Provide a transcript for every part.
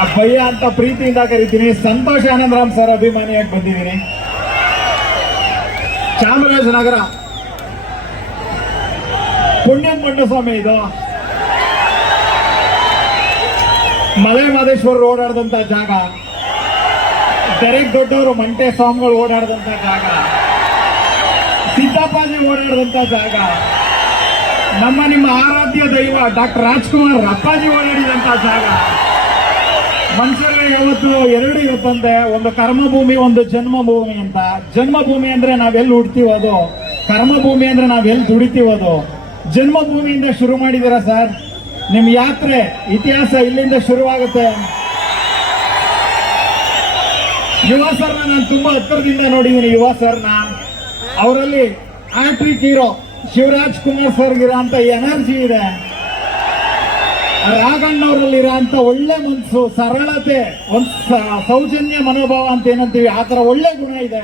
ನಾ ಭಯ್ಯ ಅಂತ ಪ್ರೀತಿಯಿಂದ ಕರಿತೀನಿ. ಸಂತೋಷ ಆನಂದರಾಮ್ ಸರ್ ಅಭಿಮಾನಿಯಾಗಿ ಬಂದಿದ್ದೀನಿ. ಚಾಮರಾಜನಗರ. ಪುಣ್ಯಂ ಸ್ವಾಮಿ ಇದು. ಮಲೆ ಮಹದೇಶ್ವರ ಓಡಾಡಿದಂತ ಜಾಗ. ದರೆಗ್ ದೊಡ್ಡವರು ಮಂಟೆ ಸ್ವಾಮಿಗಳು ಓಡಾಡಿದಂತ ಜಾಗ. ಸಿದ್ದಪ್ಪಾಜಿ ಓಡಾಡಿದಂತ ಜಾಗ. ನಮ್ಮ ನಿಮ್ಮ ಆರಾಧ್ಯ ದೈವ ಡಾಕ್ಟರ್ ರಾಜ್ಕುಮಾರ್ ಅಪ್ಪಾಜಿ ಓಡಾಡಿದಂತ ಜಾಗ. ಮನುಷ್ಯರಿಗೆ ಯಾವತ್ತು ಎರಡು ಇರುತ್ತಂತೆ ಒಂದು ಕರ್ಮಭೂಮಿ, ಒಂದು ಜನ್ಮಭೂಮಿ ಅಂತ. ಜನ್ಮಭೂಮಿ ಅಂದ್ರೆ ನಾವೆಲ್ಲಿ ಅದು. ಕರ್ಮಭೂಮಿ ಅಂದ್ರೆ ನಾವೆಲ್ಲಿ ಅದು. ಜನ್ಮಭೂಮಿಯಿಂದ ಶುರು ಮಾಡಿದ್ದೀರಾ ಸರ್? ನಿಮ್ಮ ಯಾತ್ರೆ ಇತಿಹಾಸ ಇಲ್ಲಿಂದ ಶುರುವಾಗುತ್ತೆ. ಯುವ ಸರ್ನ ನಾನು ತುಂಬಾ ಹತ್ತಿರದಿಂದ ನೋಡಿದ್ದೀನಿ ಯುವ ಸರ್ನ. ಅವರಲ್ಲಿ ಆಟ್ರಿಕ್ ಹೀರೋ ಶಿವರಾಜ್ ಕುಮಾರ್ ಸರ್ಗಿರೋ ಅಂತ ಎನರ್ಜಿ ಇದೆ. ರಾಘಣ್ಣವರಲ್ಲಿರೋ ಅಂತ ಒಳ್ಳೆ ಮನಸ್ಸು ಸರಳತೆ, ಒಂದು ಸೌಜನ್ಯ ಮನೋಭಾವ ಅಂತ ಏನಂತೀವಿ, ಆ ಥರ ಒಳ್ಳೆ ಗುಣ ಇದೆ.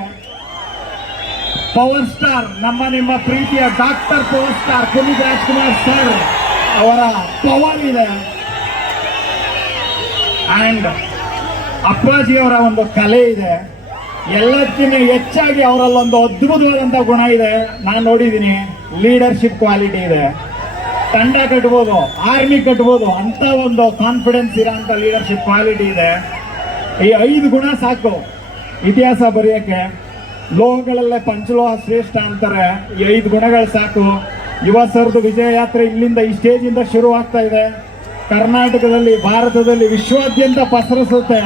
ಪವರ್ ಸ್ಟಾರ್, ನಮ್ಮ ನಿಮ್ಮ ಪ್ರೀತಿಯ doctor power star Puneeth Rajkumar sir ಅವರ ಪವರ್ ಇದೆ. ಅಂಡ್ ಅಪ್ಪಾಜಿ ಅವರ ಒಂದು ಕಲೆ ಇದೆ. ಎಲ್ಲಕ್ಕಿಂತ ಹೆಚ್ಚಾಗಿ ಅವರಲ್ಲೊಂದು ಅದ್ಭುತವಾದಂಥ ಗುಣ ಇದೆ. ನಾನು ನೋಡಿದ್ದೀನಿ ಲೀಡರ್ಶಿಪ್ ಕ್ವಾಲಿಟಿ ಇದೆ. ತಂಡ ಕಟ್ಬೋದು ಆರ್ಮಿ ಕಟ್ಬೋದು, ಅಂತ ಒಂದು ಕಾನ್ಫಿಡೆನ್ಸ್ ಇರೋಂಥ ಲೀಡರ್ಶಿಪ್ ಕ್ವಾಲಿಟಿ ಇದೆ. ಈ ಐದು ಗುಣ ಸಾಕು. ಇತಿಹಾಸ ಬರೆಯೋಕ್ಕೆ ಲೋಹಗಳಲ್ಲೇ ಪಂಚಲೋಹ ಶ್ರೇಷ್ಠ ಅಂತಾರೆ. ಈ ಐದು ಗುಣಗಳು ಸಾಕು. ಯುವ ಸರ್ದು ವಿಜಯ ಯಾತ್ರೆ ಇಲ್ಲಿಂದ ಈ ಸ್ಟೇಜಿಂದ ಶುರುವಾಗ್ತಾ ಇದೆ. ಕರ್ನಾಟಕದಲ್ಲಿ, ಭಾರತದಲ್ಲಿ ವಿಶ್ವಾದ್ಯಂತ ಪಸರಿಸುತ್ತೆ.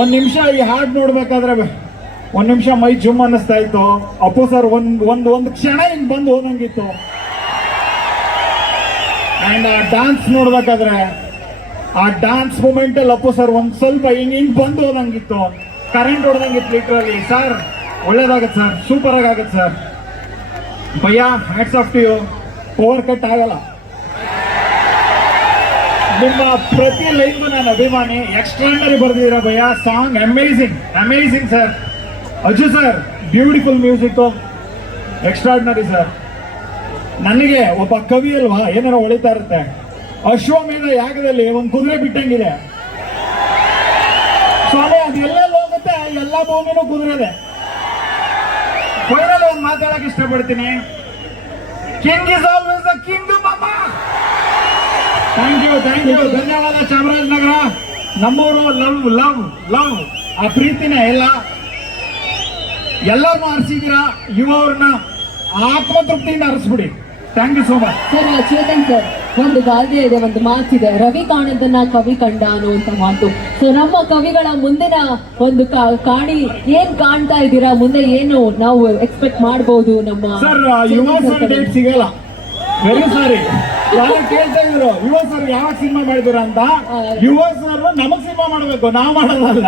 ಒಂದು ನಿಮಿಷ ಈ ಹಾಡು ನೋಡ್ಬೇಕಾದ್ರೆ ಒಂದ್ ನಿಮಿಷ ಮೈ ಜುಮ್ ಅನ್ನಿಸ್ತಾ ಇತ್ತು. ಅಪ್ಪು ಸರ್, ಒಂದ್ ಒಂದ್ ಒಂದ್ ಕ್ಷಣ ಹಿಂಗ್ ಬಂದು ಹೋದಂಗಿತ್ತು. ಅಂಡ್ ಆ ಡಾನ್ಸ್ ನೋಡ್ಬೇಕಾದ್ರೆ, ಆ ಡಾನ್ಸ್ ಮೂಮೆಂಟ್ ಅಲ್ಲಿ ಅಪ್ಪು ಸರ್ ಒಂದ್ ಸ್ವಲ್ಪ ಹಿಂಗ್ ಹಿಂಗ್ ಬಂದು ಹೋದಂಗಿತ್ತು. ಕರೆಂಟ್ ಹೊಡೆದಂಗಿತ್ತು ಲಿಟ್ರಲ್ಲಿ ಸರ್ ಒಳ್ಳೇದಾಗತ್ತೆ ಸರ್ ಸೂಪರ್ ಆಗಿ ಆಗತ್ತೆ ಸರ್ ಭಯ hats off to you cut ಆಗಲ್ಲ. ನಿಮ್ಮ ಪ್ರತಿ ಲೈನ್ ನಾನು ಅಭಿಮಾನಿ ಎಕ್ಸ್ಟ್ರಾಂಡರಿ ಬರ್ದಿದ್ದೀರಾ ಭಯ song amazing amazing sir Ajju sir beautiful music extraordinary sir. ನನಗೆ ಒಬ್ಬ ಕವಿ ಅಲ್ವಾ, ಏನಾರ ಹೊಳಿತಾ ಇರುತ್ತೆ. ಅಶ್ವಮೇಧ ಯಾಗದಲ್ಲಿ ಒಂದು ಕುದುರೆ ಬಿಟ್ಟಂಗಿದೆ. ಸ್ವಾಮಿ, ಅದು ಎಲ್ಲೆಲ್ಲಿ ಹೋಗುತ್ತೆ? ಎಲ್ಲ ಭೂಮಿನೂ ಕುದುರೆದೆ. ಫೈನಲ್ ಒಂದು ಮಾತಾಡಕ್ಕೆ ಇಷ್ಟಪಡ್ತೀನಿ. ಕಿಂಗ್ ಇಸ್ ಆಲ್ವೇಸ್ ಕಿಂಗ್ ಮಾಮ ಥ್ಯಾಂಕ್ ಯು ಥ್ಯಾಂಕ್ ಯು ಧನ್ಯವಾದ ಚಾಮರಾಜನಗರ. ನಮ್ಮೂರು ಲವ್ ಲವ್ ಲವ್ ಆ ಪ್ರೀತಿನೇ ಎಲ್ಲ ಎಲ್ಲರನ್ನೂ ಆರಿಸಿದ್ದೀರಾ ಯುವವ್ರನ್ನ ಆತ್ಮತೃಪ್ತಿಯಿಂದ ಆರಿಸ್ಬಿಡಿ. Thank you so much sir Chetan sir. ಒಂದು ಗಾದೆ ಇದೆ ಒಂದು ಮಾತಿದೆ ರವಿ ಕಾಣದನ್ನ ಕವಿ ಕಂಡ ಅನ್ನುವಂತ ಮಾತು. ಸೊ ನಮ್ಮ ಕವಿಗಳ ಮುಂದಿನ ಒಂದು ಕಾಣಿ ಏನ್ ಕಾಣ್ತಾ ಇದ್ದೀರಾ? ಮುಂದೆ ಏನು ನಾವು ಎಕ್ಸ್ಪೆಕ್ಟ್ ಮಾಡಬಹುದು ನಮ್ಮ ಸರ್ ಯುವ ಸರ್. ಡೇಟ್ ಸಿಗಲ್ಲ. ವೆರಿ ಸಾರಿ ಯಾರು ಕೇಳ್ತಾ ಇದ್ರು ಯುವ ಸರ್ ಯಾವ ಸಿನಿಮಾ ಮಾಡಿದಿರ ಅಂತ? ಯುವ ಸರ್ ನಮಗ್ ಸಿನಿಮಾ ಮಾಡಬೇಕು ನಾವು ಮಾಡೋದಲ್ಲ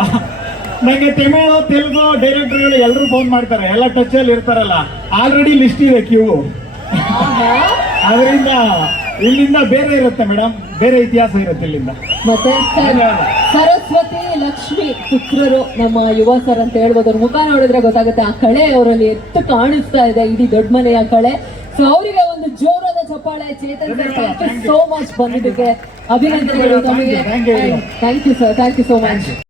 ನಂಗೆ ತಮಿಳು ತೆಲುಗು ಡೈರೆಕ್ಟರ್ಗಳು ಎಲ್ಲರೂ ಫೋನ್ ಮಾಡ್ತಾರೆ. ಎಲ್ಲ ಟಚ್ ಅಲ್ಲಿ ಇರ್ತಾರಲ್ಲ. ಆಲ್ರೆಡಿ ಲಿಸ್ಟ್ ಇದೆ ಕ್ಯೂ ಅದರಿಂದ ಇಲ್ಲಿಂದ ಬೇರೆ ಇರುತ್ತೆ ಮೇಡಮ್ ಬೇರೆ ಇತಿಹಾಸ ಇರುತ್ತೆ ಇಲ್ಲಿಂದ. ಮತ್ತೆ ಸರ್ ಸರಸ್ವತಿ ಲಕ್ಷ್ಮಿ ಪುತ್ರರು ನಮ್ಮ ಯುವ ಸರ್ ಅಂತ ಹೇಳ್ಬೋದು. ಅವ್ರ ಮುಖ ನೋಡಿದ್ರೆ ಗೊತ್ತಾಗುತ್ತೆ ಆ ಕಳೆ ಅವರಲ್ಲಿ ಎತ್ತು ಕಾಣಿಸ್ತಾ ಇದೆ. ಇಡೀ ದೊಡ್ಡ ಮನೆಯ ಕಳೆ. ಸೊ ಅವರಿಗೆ ಒಂದು ಜೋರಾದ ಚಪ್ಪಾಳೆ. ಚೇತನ್ ಸರ್ ಸೋ ಮಚ್ ಬಂದಿದ್ದಕ್ಕೆ ಅಭಿನಂದನೆಗಳು ತಮಗೆ. Thank you sir thank you so much